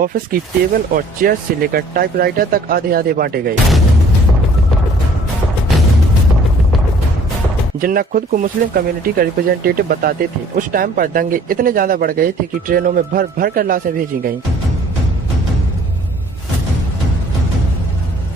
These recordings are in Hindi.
ऑफिस की टेबल और चेयर से लेकर टाइपराइटर तक आधे आधे बांटे गए। जिन्ना खुद को मुस्लिम कम्युनिटी का रिप्रेजेंटेटिव बताते थे। उस टाइम पर दंगे इतने ज्यादा बढ़ गए थे कि ट्रेनों में भर भर कर लाशें भेजी गईं।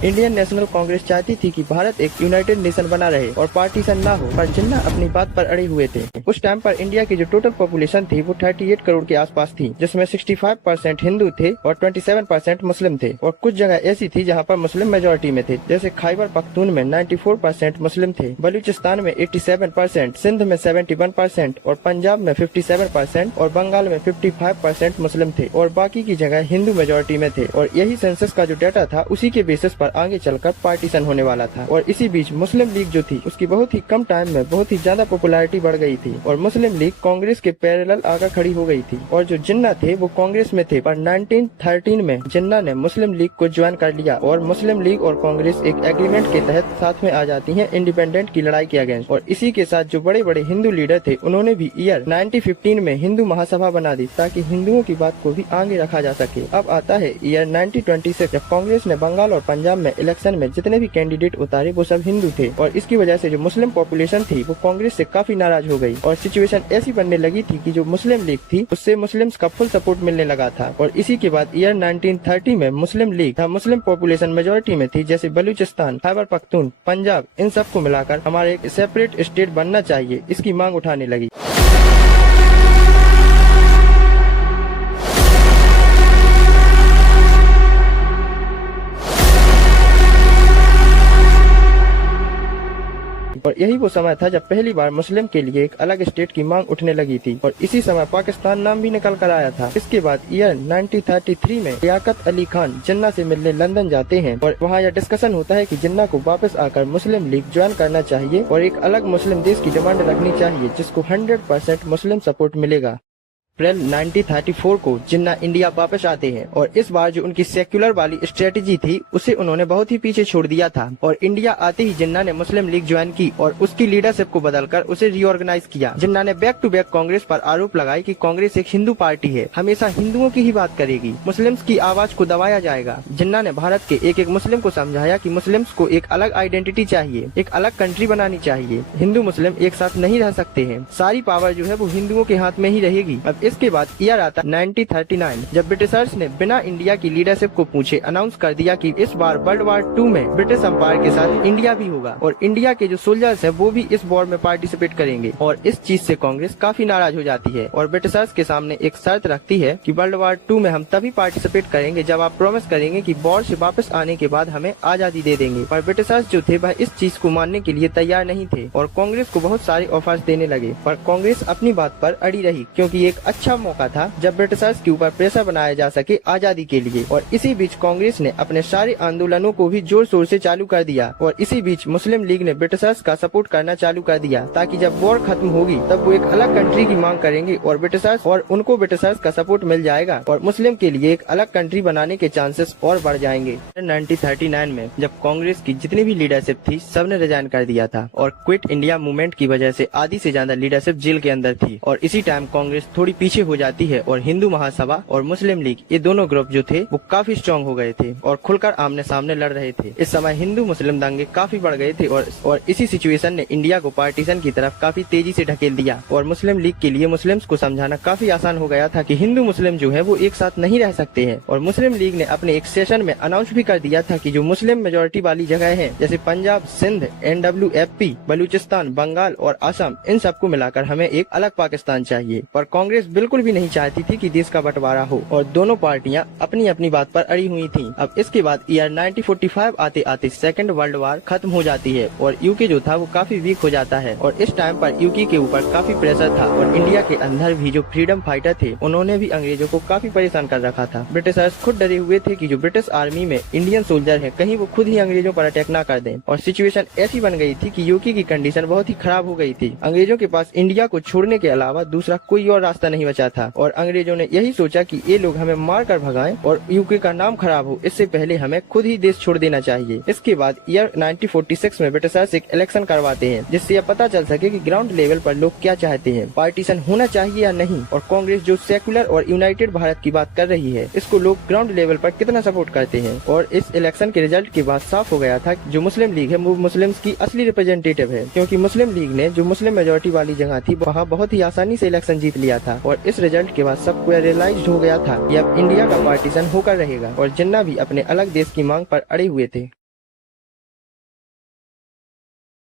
इंडियन नेशनल कांग्रेस चाहती थी कि भारत एक यूनाइटेड नेशन बना रहे और पार्टीशन ना हो, पर जिन्ना अपनी बात पर अड़े हुए थे। उस टाइम पर इंडिया की जो टोटल पॉपुलेशन थी वो 38 करोड़ के आसपास थी, जिसमें 65% हिंदू थे और 27% मुस्लिम थे। और कुछ जगह ऐसी थी जहां पर मुस्लिम मेजोरिटी में थे, जैसे खैबर पख्तून में 94% मुस्लिम थे, बलूचिस्तान में 87%, सिंध में 71% और पंजाब में 57% और बंगाल में 55% मुस्लिम थे और बाकी की जगह हिंदू मेजोरिटी में थे। और यही सेंसस का जो डाटा था उसी के बेसिस पर आगे चलकर पार्टीशन होने वाला था। और इसी बीच मुस्लिम लीग जो थी उसकी बहुत ही कम टाइम में बहुत ही ज्यादा पॉपुलैरिटी बढ़ गई थी और मुस्लिम लीग कांग्रेस के पैरेलल आकर खड़ी हो गई थी। और जो जिन्ना थे वो कांग्रेस में थे, पर 1913 में जिन्ना ने मुस्लिम लीग को ज्वाइन कर लिया और मुस्लिम लीग और कांग्रेस एक एग्रीमेंट के तहत साथ में आ जाती है इंडिपेंडेंट की लड़ाई के अगेंस्ट। और इसी के साथ जो बड़े बड़े हिंदू लीडर थे उन्होंने भी ईयर 1915 में हिंदू महासभा बना दी ताकि हिंदुओं की बात को भी आगे रखा जा सके। अब आता है ईयर 1926, जब कांग्रेस ने बंगाल और पंजाब में इलेक्शन में जितने भी कैंडिडेट उतारे वो सब हिंदू थे और इसकी वजह से जो मुस्लिम पॉपुलेशन थी वो कांग्रेस से काफी नाराज हो गई और सिचुएशन ऐसी बनने लगी थी कि जो मुस्लिम लीग थी उससे मुस्लिम्स का फुल सपोर्ट मिलने लगा था। और इसी के बाद ईयर 1930 में मुस्लिम लीग मुस्लिम पॉपुलेशन मेजोरिटी में थी, जैसे बलूचिस्तान, खैबर पख्तून, पंजाब, इन सबको मिलाकर हमारे एक सेपरेट स्टेट बनना चाहिए, इसकी मांग उठाने लगी। और यही वो समय था जब पहली बार मुस्लिम के लिए एक अलग स्टेट की मांग उठने लगी थी और इसी समय पाकिस्तान नाम भी निकल कर आया था। इसके बाद ईयर 1933 में लियाकत अली खान जिन्ना से मिलने लंदन जाते हैं और वहाँ यह डिस्कशन होता है कि जिन्ना को वापस आकर मुस्लिम लीग ज्वाइन करना चाहिए और एक अलग मुस्लिम देश की डिमांड रखनी चाहिए जिसको 100% मुस्लिम सपोर्ट मिलेगा। अप्रैल 1934 को जिन्ना इंडिया वापस आते हैं और इस बार जो उनकी सेक्युलर वाली स्ट्रेटेजी थी उसे उन्होंने बहुत ही पीछे छोड़ दिया था और इंडिया आते ही जिन्ना ने मुस्लिम लीग ज्वाइन की और उसकी लीडरशिप को बदलकर उसे रीऑर्गेनाइज किया। जिन्ना ने बैक टू बैक कांग्रेस पर आरोप लगाए कि कांग्रेस एक हिंदू पार्टी है, हमेशा हिंदुओं की ही बात करेगी, मुस्लिम्स की आवाज को दबाया जाएगा। जिन्ना ने भारत के एक एक मुस्लिम को समझाया कि मुस्लिम्स को एक अलग आइडेंटिटी चाहिए, एक अलग कंट्री बनानी चाहिए, हिंदू मुस्लिम एक साथ नहीं रह सकते हैं, सारी पावर जो है वो हिंदुओं के हाथ में ही रहेगी। अब इसके बाद ईयर आता 1939, जब ब्रिटिशर्स ने बिना इंडिया की लीडरशिप को पूछे अनाउंस कर दिया कि इस बार वर्ल्ड वार 2 में ब्रिटिश एम्पायर के साथ इंडिया भी होगा और इंडिया के जो सोल्जर्स हैं वो भी इस वॉर में पार्टिसिपेट करेंगे। और इस चीज से कांग्रेस काफी नाराज हो जाती है और ब्रिटिशर्स के सामने एक शर्त रखती है कि वर्ल्ड वार 2 में हम तभी पार्टिसिपेट करेंगे जब आप प्रॉमिस करेंगे कि वॉर से वापस आने के बाद हमें आजादी दे देंगे। पर ब्रिटिशर्स जो थे वह इस चीज को मानने के लिए तैयार नहीं थे और कांग्रेस को बहुत सारे ऑफर्स देने लगे, पर कांग्रेस अपनी बात पर अड़ी रही क्योंकि एक अच्छा मौका था जब ब्रिटिशर्स के ऊपर प्रेशर बनाया जा सके आजादी के लिए। और इसी बीच कांग्रेस ने अपने सारे आंदोलनों को भी जोर शोर से चालू कर दिया और इसी बीच मुस्लिम लीग ने ब्रिटिशर्स का सपोर्ट करना चालू कर दिया ताकि जब वॉर खत्म होगी तब वो एक अलग कंट्री की मांग करेंगे और उनको ब्रिटिशर्स का सपोर्ट मिल जाएगा और मुस्लिम के लिए एक अलग कंट्री बनाने के चांसेस और बढ़ जाएंगे। 1939 में जब कांग्रेस की जितनी भी लीडरशिप थी सबने रिजाइन कर दिया था और क्विट इंडिया मूवमेंट की वजह से आधी से ज्यादा लीडरशिप जेल के अंदर थी और इसी टाइम कांग्रेस थोड़ी पीछे हो जाती है और हिंदू महासभा और मुस्लिम लीग ये दोनों ग्रुप जो थे वो काफी स्ट्रांग हो गए थे और खुलकर आमने सामने लड़ रहे थे। इस समय हिंदू मुस्लिम दंगे काफी बढ़ गए थे और इसी सिचुएशन ने इंडिया को पार्टीशन की तरफ काफी तेजी से ढकेल दिया और मुस्लिम लीग के लिए मुस्लिम्स को समझाना काफी आसान हो गया था कि हिंदू मुस्लिम जो है वो एक साथ नहीं रह सकते हैं। और मुस्लिम लीग ने अपने एक सेशन में अनाउंस भी कर दिया था कि जो मुस्लिम मेजोरिटी वाली जगह है जैसे पंजाब, सिंध, NWFP, बलूचिस्तान, बंगाल और असम, इन सबको मिलाकर हमें एक अलग पाकिस्तान चाहिए। पर कांग्रेस बिल्कुल भी नहीं चाहती थी कि देश का बंटवारा हो और दोनों पार्टियां अपनी अपनी बात पर अड़ी हुई थीं। अब इसके बाद ईयर 1945 आते आते सेकेंड वर्ल्ड वार खत्म हो जाती है और यूके जो था वो काफी वीक हो जाता है और इस टाइम पर यूके के ऊपर काफी प्रेशर था और इंडिया के अंदर भी जो फ्रीडम फाइटर थे उन्होंने भी अंग्रेजों को काफी परेशान कर रखा था। ब्रिटिशर्स खुद डरे हुए थे कि जो ब्रिटिश आर्मी में इंडियन सोल्जर है कहीं वो खुद ही अंग्रेजों पर अटैक न कर दें और सिचुएशन ऐसी बन गई थी कि यूके की कंडीशन बहुत ही खराब हो गई थी। अंग्रेजों के पास इंडिया को छोड़ने के अलावा दूसरा कोई और रास्ता नहीं नहीं बचा था और अंग्रेजों ने यही सोचा कि ये लोग हमें मार कर भगाएं और यूके का नाम खराब हो, इससे पहले हमें खुद ही देश छोड़ देना चाहिए। इसके बाद ईयर 1946 में ब्रिटिशर्स एक इलेक्शन करवाते हैं जिससे यह पता चल सके कि ग्राउंड लेवल पर लोग क्या चाहते हैं, पार्टीशन होना चाहिए या नहीं, और कांग्रेस जो सेकुलर और यूनाइटेड भारत की बात कर रही है इसको लोग ग्राउंड लेवल पर कितना सपोर्ट करते हैं। और इस इलेक्शन के रिजल्ट के बाद साफ हो गया था जो मुस्लिम लीग है वो मुस्लिम्स की असली रिप्रेजेंटेटिव है, क्योंकि मुस्लिम लीग ने जो मुस्लिम मेजोरिटी वाली जगह थी वहाँ बहुत ही आसानी से इलेक्शन जीत लिया था। और इस रिजल्ट के बाद सबको रियलाइज हो गया था कि अब इंडिया का पार्टीशन होकर रहेगा और जिन्ना भी अपने अलग देश की मांग पर अड़े हुए थे।